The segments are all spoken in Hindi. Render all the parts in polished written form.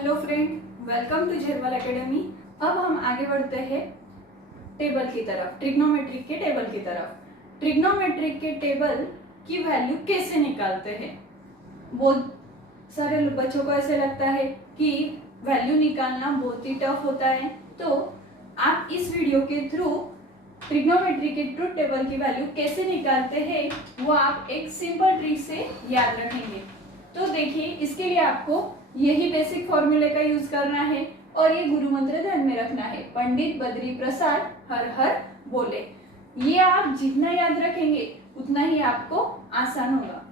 Hello friend, welcome to Jherwal academy. अब हम आगे बढ़ते हैं टेबल की तरफ, ट्रिग्नोमेट्रिक के टेबल की तरफ। ट्रिग्नोमेट्रिक के टेबल की वैल्यू कैसे निकालते हैं। बहुत सारे बच्चों को ऐसे लगता है कि वैल्यू निकालना बहुत ही टफ होता है, तो आप इस वीडियो के थ्रू ट्रिग्नोमेट्री के ट्रूथ टेबल की वैल्यू कैसे निकालते हैं वो आप एक सिंपल ट्रिक से याद रखेंगे। तो देखिए, इसके लिए आपको यही बेसिक फॉर्मूले का यूज करना है और ये गुरु मंत्र ध्यान में रखना है, पंडित बद्री प्रसाद हर हर बोले। ये आप जितना याद रखेंगे उतना ही आपको आसान होगा।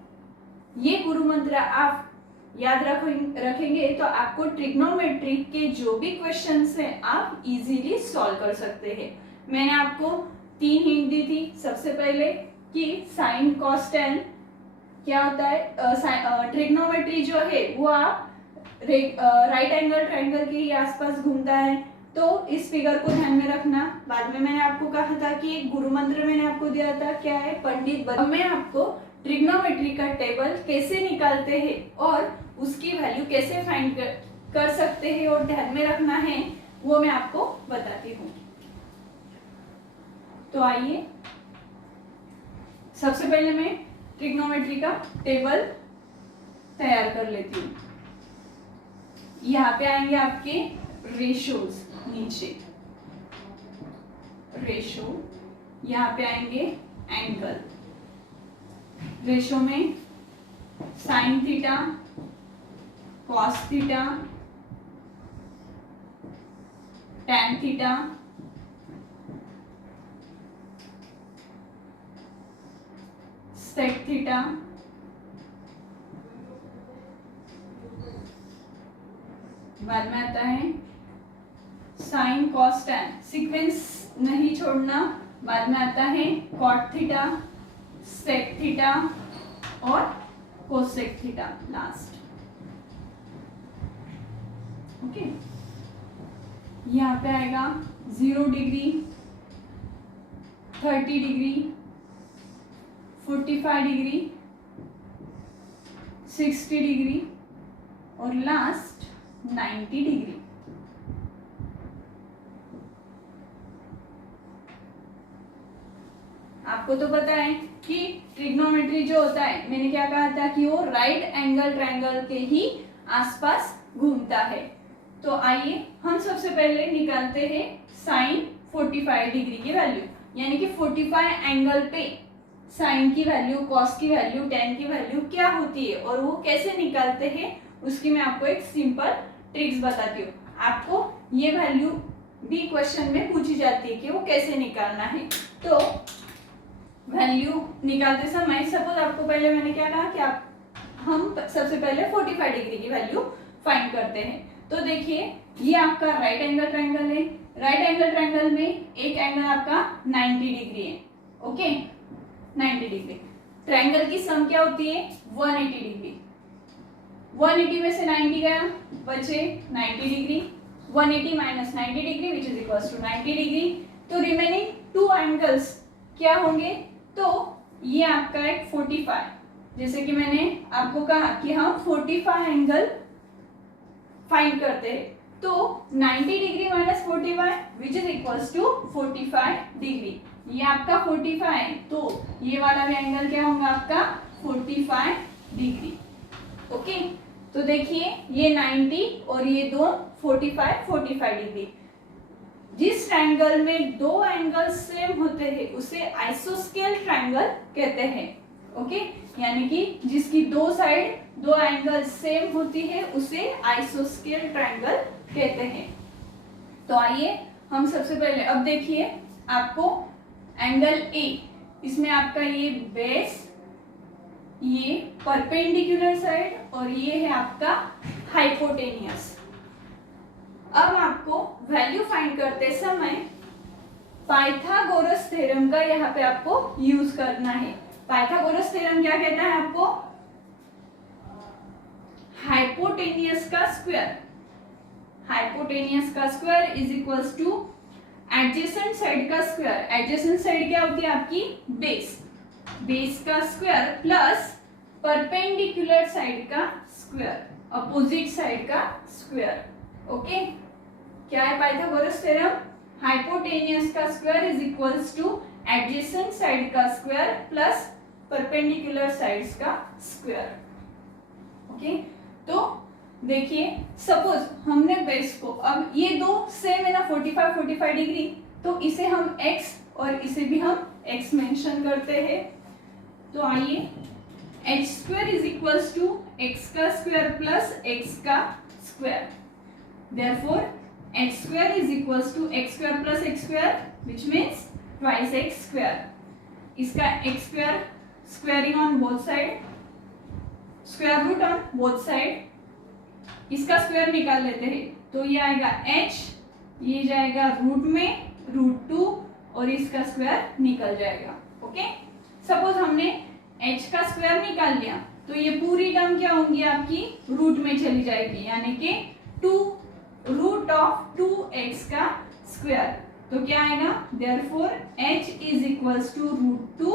ये गुरु मंत्र आप याद रखेंगे तो आपको ट्रिग्नोमेट्रिक के जो भी क्वेश्चंस हैं आप इजीली सॉल्व कर सकते हैं। मैंने आपको 3 हिंट दी थी। सबसे पहले कि साइन कॉस टेन क्या होता है। ट्रिग्नोमेट्री जो है वो आप राइट एंगल ट्रायंगल के ही आसपास घूमता है, तो इस फिगर को ध्यान में रखना। बाद में मैंने आपको कहा था कि एक गुरु मंत्र मैंने आपको दिया था, क्या है, पंडित। मैं आपको ट्रिग्नोमेट्री का टेबल कैसे निकालते हैं और उसकी वैल्यू कैसे फाइंड कर सकते हैं और ध्यान में रखना है वो मैं आपको बताती हूँ। तो आइए, सबसे पहले मैं ट्रिग्नोमेट्री का टेबल तैयार कर लेती हूँ। यहाँ पे आएंगे आपके रेशोज, नीचे रेशो, यहाँ पे आएंगे एंगल। रेशो में sine theta, cos theta, tan theta, sec theta, बाद में आता है साइन कॉस टैन, सीक्वेंस नहीं छोड़ना। बाद में आता है कॉट थीटा, सेक थीटा और कोसेक थीटा लास्ट। ओके, यहाँ पे आएगा 0 डिग्री, 30 डिग्री, 45 डिग्री, 60 डिग्री और लास्ट 90 डिग्री। आपको तो पता है कि ट्रिग्नोमेट्री जो होता है, मैंने क्या कहा था कि वो राइट एंगल ट्रायंगल के ही आसपास घूमता है। तो आइए हम सबसे पहले निकालते हैं साइन 45 डिग्री की वैल्यू, यानी कि 45 एंगल पे साइन की वैल्यू, कॉस की वैल्यू, टेन की वैल्यू क्या होती है और वो कैसे निकालते हैं उसकी मैं आपको एक सिंपल ट्रिक्स बताती हूँ। आपको ये वैल्यू भी क्वेश्चन में पूछी जाती है कि वो कैसे निकालना है। तो वैल्यू निकालते समय सपोज आपको पहले मैंने क्या कहा कि हम सबसे पहले 45 डिग्री की वैल्यू फाइंड करते हैं। तो देखिए, ये आपका राइट एंगल ट्रायंगल है। राइट एंगल ट्रायंगल में एक एंगल आपका 90 डिग्री है। Okay, 90 degree. ट्रायंगल की सम क्या होती है, 180 डिग्री। 180 में से 90 गया, बचे 90 degree. 180 minus 90 degree which is equals to 90 degree. तो रिमेनिंग 2 एंगल्स क्या होंगे, तो ये आपका एक 45, जैसे कि मैंने आपको कहा कि हम 45 एंगल फाइंड करते हैं। तो 90 degree minus 45 which is equals to 45 degree. ये आपका 45 है, तो ये वाला भी एंगल क्या होगा आपका 45 डिग्री। ओके, तो देखिए ये 90 और ये दो 45 डिग्री। जिस ट्रायंगल में दो एंगल सेम होते हैं उसे आइसोस्केल ट्रायंगल कहते हैं। ओके, यानी कि जिसकी दो साइड दो एंगल सेम होती है उसे आइसोस्केल ट्रायंगल कहते हैं। तो आइए हम सबसे पहले, अब देखिए आपको एंगल ए, इसमें आपका ये बेस, ये परपेंडिकुलर साइड और ये है आपका हाइपोटेनियस। अब आपको वैल्यू फाइंड करते समय पाइथागोरस थ्योरम का यहाँ पे आपको यूज करना है। पाइथागोरस थ्योरम क्या कहता है आपको, हाइपोटेनियस का स्क्वायर, हाइपोटेनियस का square is equals two adjacent side का स्क्वायर। एडजेसेंट साइड क्या होती है आपकी, बेस, बेस का स्क्वायर प्लस परपेंडिकुलर साइड का स्क्वायर। अपोजिट साइड का स्क्वायर। ओके, क्या है पाइथागोरस थ्योरम? हाइपोटेनियस का square is equals two adjacent side का स्क्वायर प्लस परपेंडिकुलर साइड्स का स्क्वायर। ओके, तो देखिए सपोज हमने बेस को, अब ये दो सेम है ना 45 डिग्री, तो इसे हम x और इसे भी हम x मेंशन करते हैं। तो आइए h square is equals to x का स्क्वायर प्लस x का square, therefore h square is equals to x square plus x square which means twice x square. इसका x square squaring on both side, square root on both side, इसका स्क्वायर निकाल लेते हैं तो ये आएगा h, ये जाएगा रूट में √2 और इसका स्क्वायर निकल जाएगा। ओके, सपोज हमने h का स्क्वायर निकाल लिया तो ये पूरी टर्म क्या होंगी आपकी रूट में चली जाएगी, यानी कि 2√2x का स्क्वायर। तो क्या आएगा, therefore h is equals to √2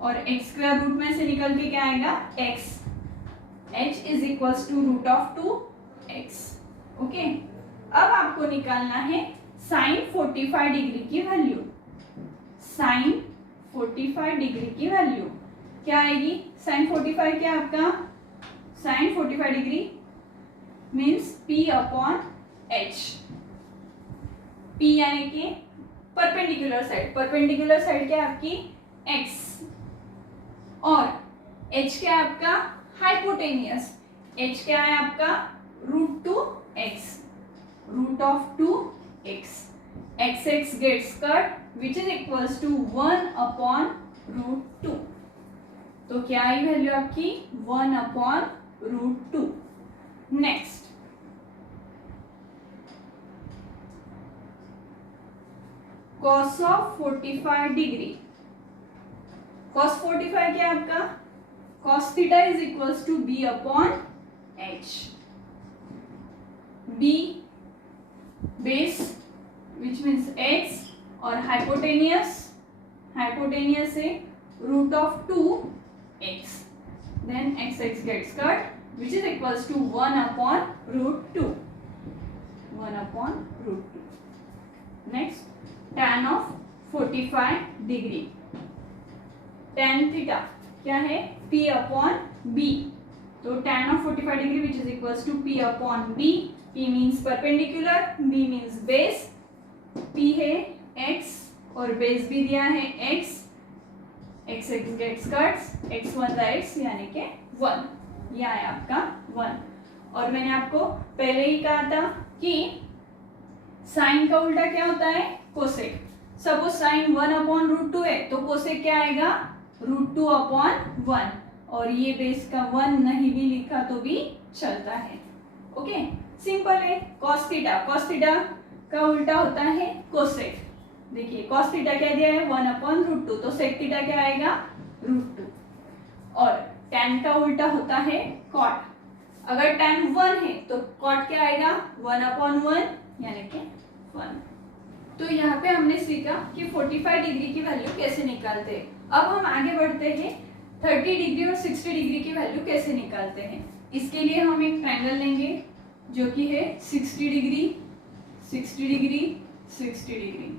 और x स्क्वायर रूट में से निकल के क्या आएगा x, h is equals to √2x। Okay, अब आपको निकालना है साइन 45 डिग्री की वैल्यू। साइन 45 डिग्री की वैल्यू क्या आएगी? साइन 45 क्या आपका, sine 45 degree means p upon h। p यानी कि परपेंडिकुलर साइड, परपेंडिकुलर साइड क्या आपकी x, और h क्या है आपका हाइपोटेनियस, h क्या है आपका √2x, √2x, x gets cut which is equals to 1 upon √2। तो क्या आई वैल्यू आपकी 1 upon √2। Next cos of 45 degree, cos 45 क्या आपका cos theta is equals to b upon h। b base which means x और हाइपोटेनियस, हाइपोटेनियस से √2x, then x gets cut which is equals to 1 upon √2, 1 upon √2। next tan of 45 degree, tan theta क्या है p अपॉन b, तो tan of 45 degree which is equals to p upon b, p means perpendicular, b means base, p है x और बेस भी दिया है x, x gets cuts, x1 का x यानी के 1, ये आया आपका 1। और मैंने आपको पहले ही कहा था कि साइन का उल्टा क्या होता है कोसेक। सपोज साइन 1 अपॉन √2 है तो कोसेक क्या आएगा √2 अपॉन 1, और ये बेस का 1 नहीं भी लिखा तो भी चलता है। ओके, सिंपल है। cos थीटा, cos थीटा का उल्टा होता है कोसेक। देखिए cos थीटा क्या दिया है 1 अपॉन √2, तो सेक थीटा क्या आएगा √2, और tan का उल्टा होता है cot। अगर tan 1 है तो cot क्या आएगा 1 अपॉन 1 यानी कि 1। तो यहाँ पे हमने सीखा कि 45 डिग्री की वैल्यू कैसे निकालते हैं। अब हम आगे बढ़ते हैं 30 डिग्री और 60 डिग्री की वैल्यू कैसे निकालते हैं। इसके लिए हम एक ट्रायंगल लेंगे जो कि है 60 डिग्री, 60 डिग्री, 60 डिग्री,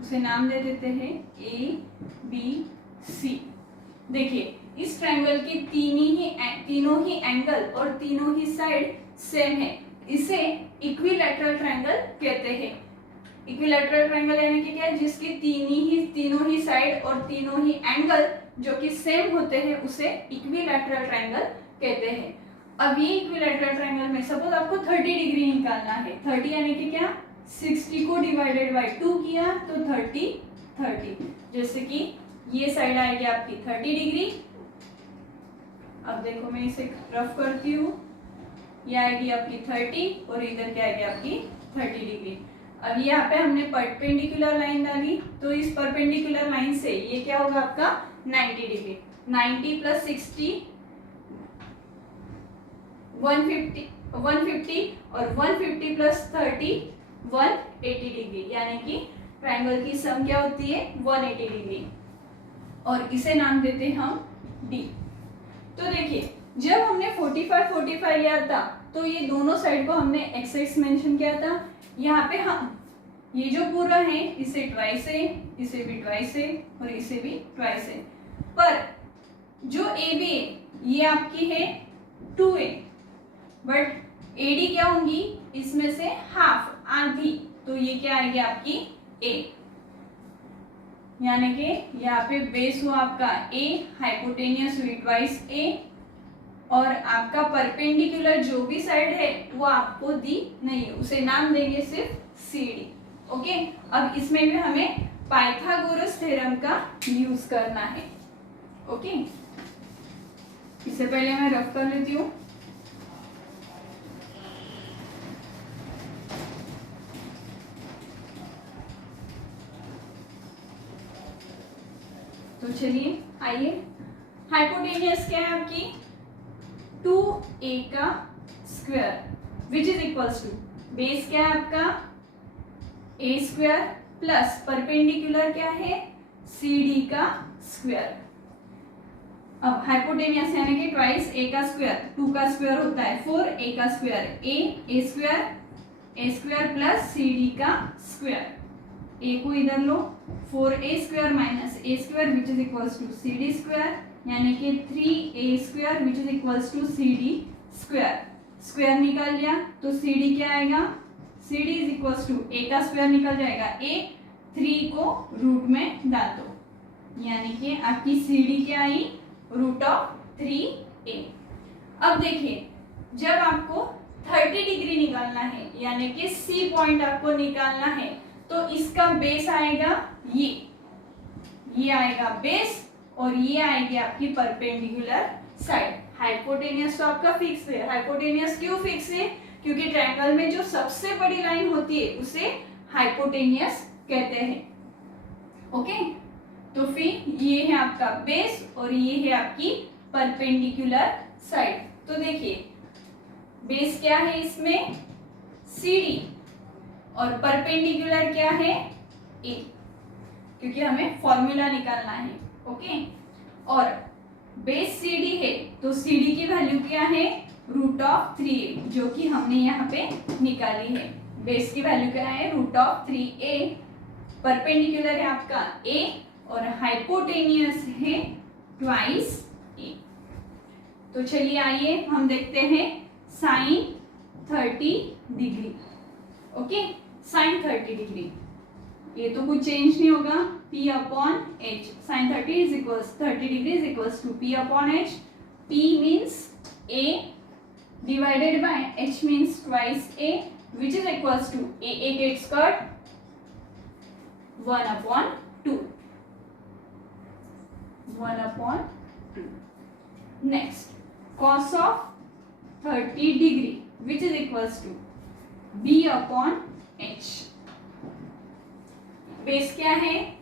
उसे नाम दे देते हैं ABC। देखिए इस ट्रायंगल के तीनों ही एंगल और तीनों ही साइड सेम है, इसे इक्विलैटरल ट्रायंगल कहते हैं। इक्विलैटरल ट्रायंगल यानी कि क्या है, जिसकी तीनों ही साइड और तीनों ही एंगल जो कि सेम होते हैं उसे इक्विलैटरल ट्रायंगल कहते हैं। अब ये इक्विलैटरल ट्रायंगल में सपोज आपको 30 डिग्री निकालना है, 30 यानी कि क्या 60 को डिवाइडेड बाय 2 किया तो 30, जैसे कि ये साइड आएगी आपकी 30 डिग्री। अब देखो मैं इसे रफ करती हूँ, ये आएगी आपकी 30 और इधर क्या आएगी आपकी 30 डिग्री। अब यहाँ पे हमने परपेंडिकुलर लाइन डाली तो इस परपेंडिकुलर लाइन से ये क्या होगा आपका 90 डिग्री, 90 प्लस 60 150 और 150 प्लस 30 180 डिग्री, यानी कि ट्रायंगल की सम क्या होती है 180 डिग्री, और इसे नाम देते हैं हम D। तो देखिए जब हमने 45 लिया था तो ये दोनों साइड को हमने एक्स एक्स मेंशन किया था। यहाँ पे हम ये जो पूरा है इसे ट्वाइस है, इसे भी ट्वाइस है और इसे भी ट्वाइस है। पर जो ए बी है ये आपकी है 2a, बट एडी क्या होंगी इसमें से हाफ, आधी, तो ये क्या आएगी आपकी a। यानी कि यहाँ पे बेस हुआ आपका a, हाइपोटेनियस हुई ट्वाइस a, और आपका परपेंडिकुलर जो भी साइड है वो आपको दी नहीं है, उसे नाम देंगे सिर्फ CD। ओके, अब इसमें भी हमें पाइथागोरस थ्योरम का यूज करना है। ओके, इससे पहले मैं रफ कर लेती हूँ। तो चलिए आइए, हाइपोटेनियस क्या है आपकी 2a का square which is equals to, base क्या है आपका a स्क्वायर प्लस परपेंडिकुलर क्या है CD का स्क्वायर। अब हाइपोटेनियस यानी कि ट्वाइस a का स्क्वायर, 2 का स्क्वायर होता है 4a का square a square plus CD का स्क्वायर। a को इधर लो, 4a स्क्वायर माइनस a स्क्वायर which is equals to CD square, यानी कि 3a square which is equals to CD square. Square निकाल लिया तो CD क्या आएगा, CD is equals to a का स्क्वायर निकल जाएगा a, 3 को रूट में डाल दो, यानी कि आपकी CD क्या आई रूट ऑफ 3a। अब देखिए जब आपको 30 डिग्री निकालना है यानी कि C पॉइंट आपको निकालना है तो इसका बेस आएगा ये आएगा बेस और ये आएगी आपकी परपेंडिकुलर साइड। हाइपोटेनियस तो आपका फिक्स है। हाइपोटेनियस क्यों फिक्स है, क्योंकि ट्रायंगल में जो सबसे बड़ी लाइन होती है उसे हाइपोटेनियस कहते हैं। ओके, तो फिर ये है आपका बेस और ये है आपकी परपेंडिकुलर साइड। तो देखिए बेस क्या है इसमें CD और परपेंडिकुलर क्या है A, क्योंकि हमें फॉर्मूला निकालना है। ओके, और बेस CD है तो CD की वैल्यू क्या है रूट ऑफ 3a, जो कि हमने यहाँ पे निकाली है। बेस की वैल्यू क्या है रूट ऑफ 3a, परपेंडिकुलर है आपका A और हाइपोटेनियस है ट्वाइस a। तो चलिए आइए हम देखते हैं sine 30 degree. Okay, sine 30 degree ये तो कुछ चेंज नहीं होगा, P upon H, sine 30 is equals 30 degree is equals to P upon H। P means A divided by H means twice A which is equals to A gets cut 1/2। Next cos of 30 degree which is equals to B upon H। Base क्या है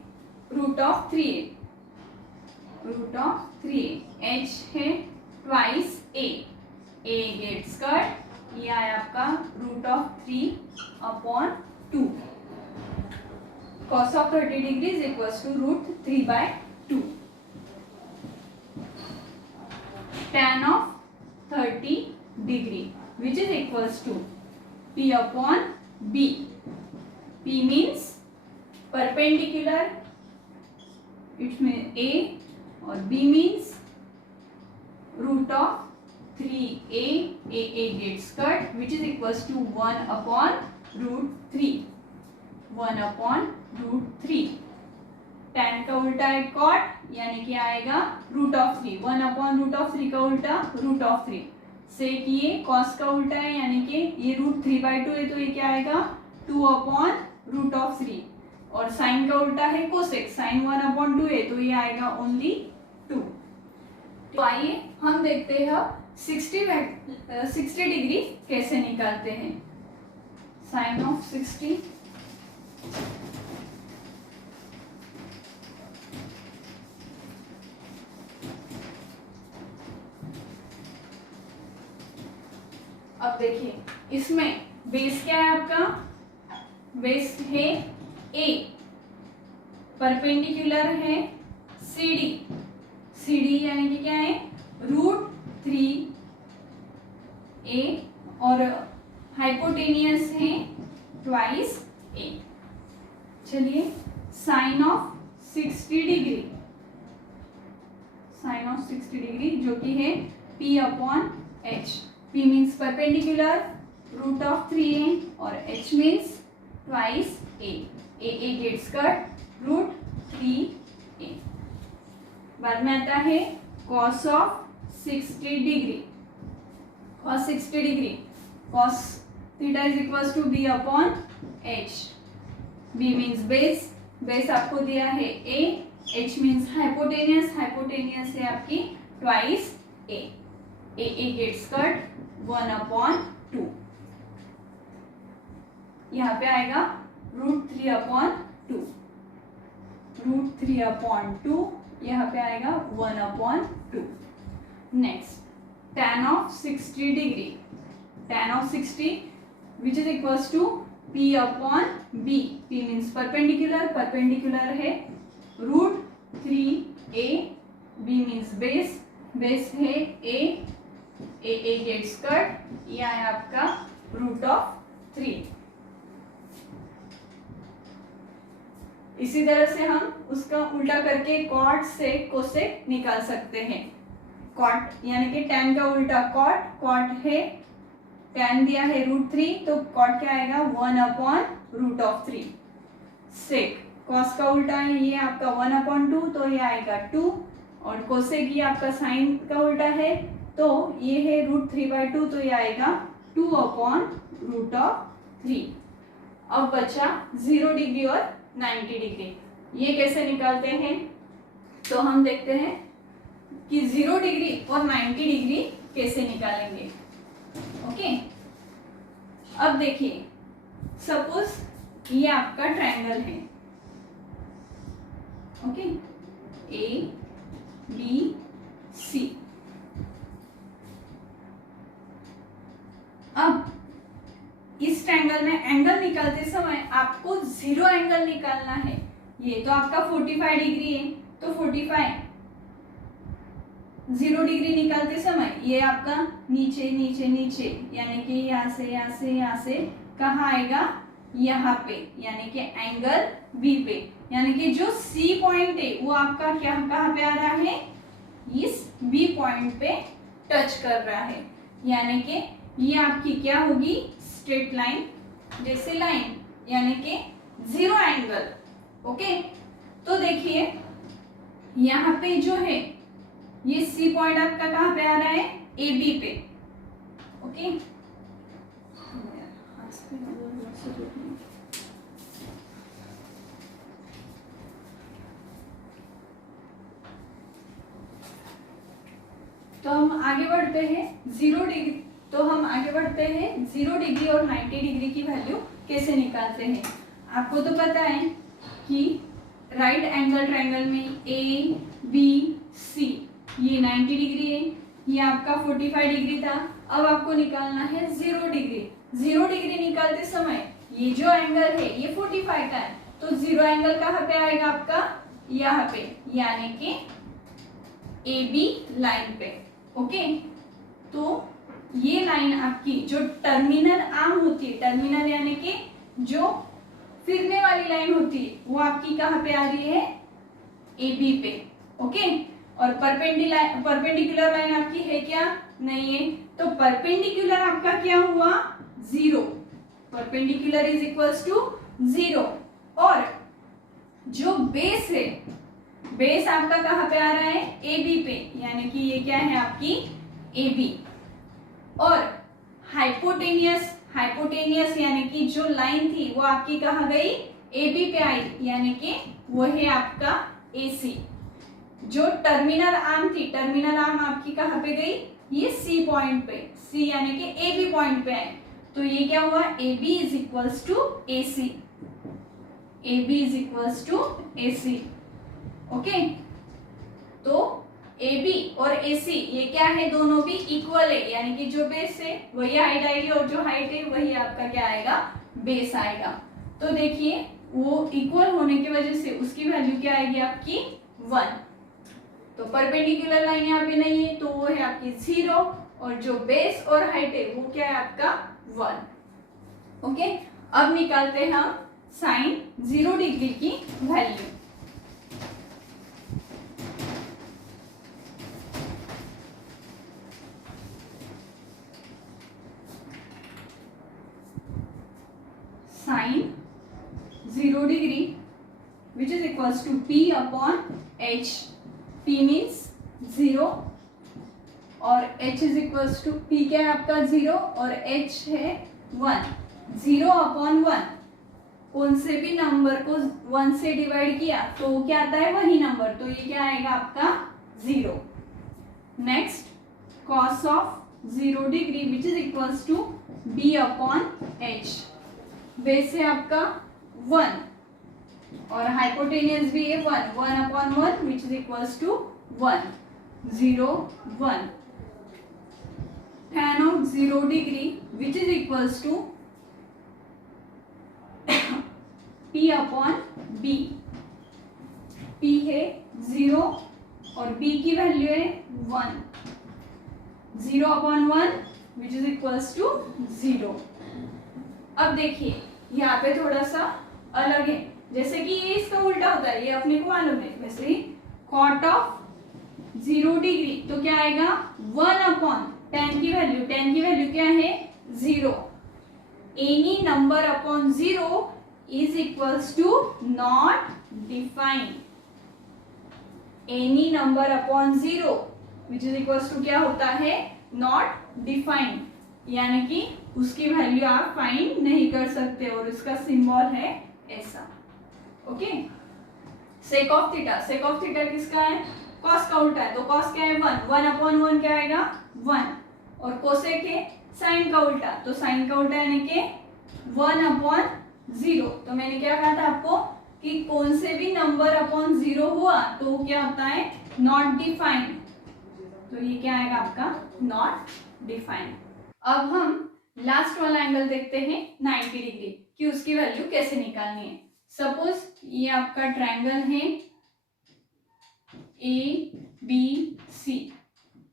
रूट ऑफ 3a, H है ट्वाइस A गेट्स कट, ये आया आपका root of 3/2। cos of 30 degree is equals to root 3/2। tan of 30 degree which is equals to P upon B। P means perpendicular, it means A, और B means root of 3a, A gets cut which is equals to 1/√3। tan का उल्टा है cot, यानी कि आएगा रूट ऑफ 3। 1/√3 का उल्टा रूट ऑफ 3 से किए, cos का उल्टा है यानी कि ये रूट 3/2 है तो ये क्या आएगा 2/√3, और साइन का उल्टा है कोसेक, साइन 1/2 है तो ये आएगा ओनली 2। तो आइए हम देखते हैं 60 डिग्री कैसे निकालते हैं। साइन ऑफ 60, अब देखिए इसमें बेस क्या है आपका, बेस है A, परपेंडिकुलर है CD यानी कि क्या है √3a और हाइपोटेनियस है ट्वाइस ए। चलिए sine of 60 degree, sine of 60 degree जो कि है P upon H। P means perpendicular, root of 3a और H means twice a। a gets cut, root 3a। बाद में आता है cos of 60 degree, cos 60 degree, cos theta is equals to b upon h। b means base, base आपको दिया है a, h means hypotenuse, hypotenuse है आपकी twice a। a gets cut 1 upon 2, यहाँ पे आएगा रूट 3 अपॉन 2, रूट 3 अपॉन 2, यहाँ पे आएगा 1 upon 2। Next tan of 60 degree, tan of 60 which is equals to P upon B। P means perpendicular, perpendicular है root 3a, B means base, base है a गेट्स कट, ये है आपका रूट ऑफ 3। इसी तरह से हम उसका उल्टा करके कॉट से कोसेक निकाल सकते हैं। कॉट यानी कि tan का उल्टा कॉट, कॉट है tan दिया है रूट 3 तो कॉट क्या आएगा 1 upon root of 3। Sec cos का उल्टा है ये आपका 1 अपॉन 2 तो ये आएगा 2, और कोसेक ये आपका साइन का उल्टा है तो ये है रूट 3/2 तो ये आएगा 2 अपॉन रूट ऑफ 3। अब बचा 0 डिग्री और 90 डिग्री, ये कैसे निकालते हैं? तो हम देखते हैं कि 0 डिग्री और 90 डिग्री कैसे निकालेंगे। ओके, अब देखिए सपोज ये आपका ट्रायंगल है, ओके, ए बी सी। अब इस ट्रायंगल में एंगल निकालते समय आपको 0 एंगल निकालना है। ये तो आपका 45 डिग्री है तो 45 0 डिग्री निकालते समय ये आपका नीचे नीचे नीचे यानी कि यहाँ से कहाँ आएगा, यहाँ पे, यानी कि एंगल बी पे, यानी कि जो सी पॉइंट है वो आपका क्या कहाँ पे आ रहा है, इस बी पॉइंट पे टच कर रहा है, यानी कि ये आपकी क्या होगी स्ट्रेट लाइन जैसे लाइन, यानी कि 0 एंगल। ओके, तो देखिए यहाँ पे जो है ये सी पॉइंट आपका कहाँ पे आ रहा है, ए बी पे। ओके, तो हम आगे बढ़ते हैं 0 डिग्री, तो हम आगे बढ़ते हैं 0 डिग्री और 90 डिग्री की वैल्यू कैसे निकालते हैं। आपको तो पता है कि राइट एंगल ट्रायंगल में ए बी सी ये 90 डिग्री है, ये आपका 45 डिग्री था। अब आपको निकालना है 0 डिग्री। 0 डिग्री निकालते समय ये जो एंगल है ये 45 का है, तो 0 एंगल कहाँ पे आएगा आपका, यहाँ पे, यानी कि ए बी लाइन पे। ओके, तो ये लाइन आपकी जो टर्मिनल आर्म होती है, टर्मिनल यानी कि जो फिरने वाली लाइन होती है, वो आपकी कहाँ पे आ रही है, ए बी पे। ओके, और परपेंडिकुलर लाइन आपकी है क्या, नहीं है, तो परपेंडिकुलर आपका क्या हुआ 0, परपेंडिकुलर इज इक्वल्स टू 0। और जो बेस है, बेस आपका कहाँ पे आ रहा है, ए बी पे, यानी कि ये क्या है आपकी ए बी। और हाइपोटेनियस, हाइपोटेनियस यानी कि जो लाइन थी वो आपकी कहाँ गई, ए बी पे आई, यानी कि वो है आपका ए सी। जो टर्मिनल आर्म थी, टर्मिनल आर्म आपकी कहाँ पे गई, ये सी पॉइंट पे, सी यानी कि ए बी पॉइंट पे आए, तो ये क्या हुआ, A B is equals to A C, A B is equals to A C. Okay, तो ए बी और ए सी ये क्या है, दोनों भी इक्वल है, यानी कि जो बेस है वही हाइट आएगी और जो हाइट है वही आपका क्या आएगा, बेस आएगा। तो देखिए वो इक्वल होने की वजह से उसकी वैल्यू क्या आएगी आपकी 1। तो परपेंडिकुलर लाइन यहाँ पे नहीं है तो वो है आपकी 0, और जो बेस और हाइट है वो क्या है आपका 1। ओके, अब निकालते हैं हम साइन 0 डिग्री की value. Sine 0 degree which is equals to p upon h। p means 0 और h is equals to p क्या है आपका 0 और h है 1। 0 अपॉन 1, कौन से भी नंबर को 1 से डिवाइड किया तो वो क्या आता है वही नंबर, तो ये क्या आएगा आपका 0। Next cos of 0 degree which is equals to b upon h। Base है आपका 1 और हाइपोटेनियस भी है 1, 1 upon 1 which is equals to 1, 0 1। tan of 0 degree which is equals to p upon b। p है 0 और b की वैल्यू है 1, 0 upon 1 which is equals to 0। अब देखिए यहाँ पे थोड़ा सा अलग है, जैसे कि ये इसका उल्टा होता है, ये अपने को मालूम है। वैसे ही cot ऑफ 0 डिग्री तो क्या आएगा 1 अपॉन tan की वैल्यू क्या है 0। Any number upon 0 is equals to not defined. Any number upon 0 which is equals to क्या होता है नॉट डिफाइंड, यानी कि उसकी वैल्यू आप फाइंड नहीं कर सकते और उसका सिंबल है ऐसा। ओके, सेक ऑफ थीटा किसका है कॉस का उल्टा है, तो कॉस क्या है 1, 1 अपॉन 1 क्या आएगा 1 और कोसेक है साइन का उल्टा, तो साइन का उल्टा यानी कि 1 अपॉन 0। तो मैंने क्या कहा था आपको कि कौन से भी नंबर अपॉन 0 हुआ तो वो क्या होता है नॉट डिफाइंड, तो ये क्या आएगा आपका नॉट डिफाइंड। अब हम लास्ट वाला एंगल देखते हैं 90 डिग्री कि उसकी वैल्यू कैसे निकालनी है। सपोज ये आपका ट्रायंगल है ABC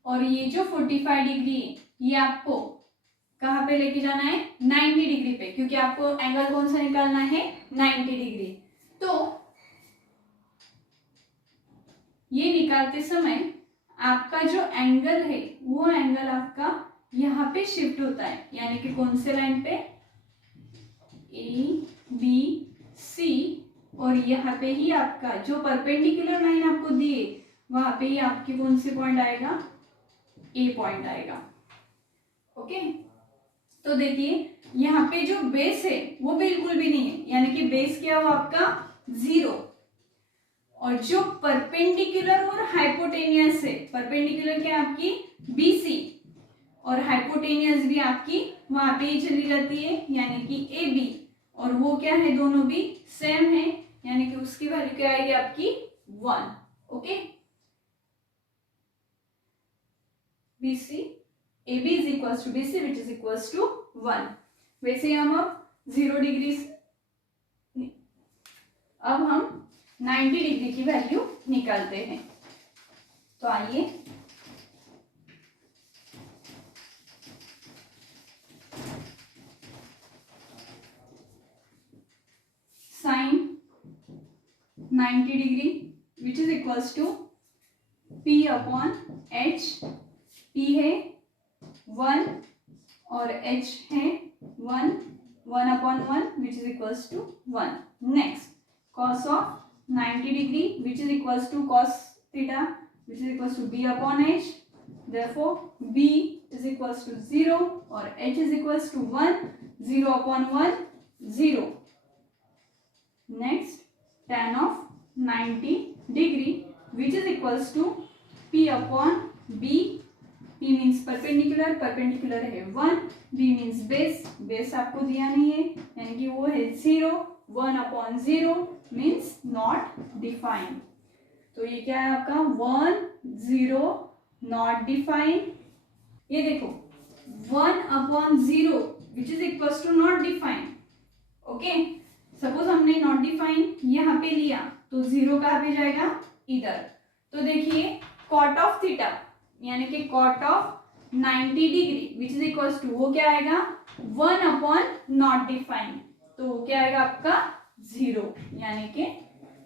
और ये जो 45 डिग्री है ये आपको कहाँ पे लेके जाना है 90 डिग्री पे, क्योंकि आपको एंगल कौन सा निकालना है 90 डिग्री। तो ये निकालते समय आपका जो एंगल है वो एंगल आपका यहाँ पे शिफ्ट होता है, यानी कि कौन से लाइन पे ABC और यहाँ पे ही आपका जो परपेंडिकुलर लाइन आपको दिए वहां पे ही आपकी कौन सी पॉइंट आएगा A पॉइंट आएगा। ओके, तो देखिए यहाँ पे जो बेस है वो बिल्कुल भी नहीं है, यानी कि बेस क्या हुआ आपका 0 और जो परपेंडिकुलर और हाइपोटेनियस है, परपेंडिकुलर क्या है आपकी BC और हाइपोटेनियस भी आपकी वहां पे ही चली जाती है, यानी कि AB और वो क्या है दोनों भी सेम है, यानी कि उसकी वैल्यू क्या आएगी आपकी 1। Okay, BC AB is equals to BC which is equals to 1। वैसे हम अब 0 डिग्री अब हम 90 डिग्री की वैल्यू निकालते हैं। तो आइए sine 90 degree which is equals to P upon H। P है 1 और H है 1, 1 upon 1 which is equals to 1। Next cos of 90 degree which is equals to cos theta which is equals to B upon H। therefore B is equals to 0 और H is equals to 1, 0 upon 1 0। Next tan of 90 degree which is equals to P upon B। P means perpendicular, perpendicular है 1, B means base, base आपको दिया नहीं है यानी कि वो है 0, 1 upon 0 means not defined। तो ये क्या है आपका 1 0 नॉट डिफाइंड। ये देखो 1 upon 0 which is equals to not defined. Okay, suppose हमने नॉट डिफाइंड यहाँ पे लिया तो 0 कहाँ पे जाएगा इधर। तो देखिए कॉट ऑफ थीटा यानी कि cot of 90 degree which is equal to, वो क्या आएगा 1 अपॉन नॉट डिफाइंड, तो वो क्या आएगा आपका 0, यानी कि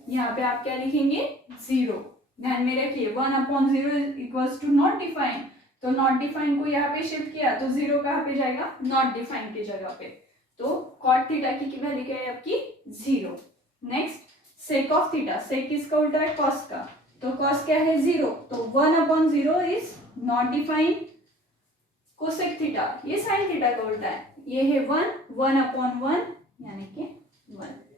यहाँ पे आप क्या लिखेंगे 0। ध्यान में रखिए 1 upon 0 equals to not defined, तो नॉट डिफाइंड को यहाँ पे शिफ्ट किया तो 0 कहाँ पे जाएगा नॉट डिफाइंड की जगह पे, तो कॉट थीटा की वैल्यू क्या है आपकी 0। नेक्स्ट सेक ऑफ थीटा, सेक किसका उल्टा है कॉस का, तो कॉस क्या है 0, तो 1 upon 0 is not defined. Cosec theta ये साइन थीटा का उल्टा है, ये है 1 अपॉन 1 यानी कि 1।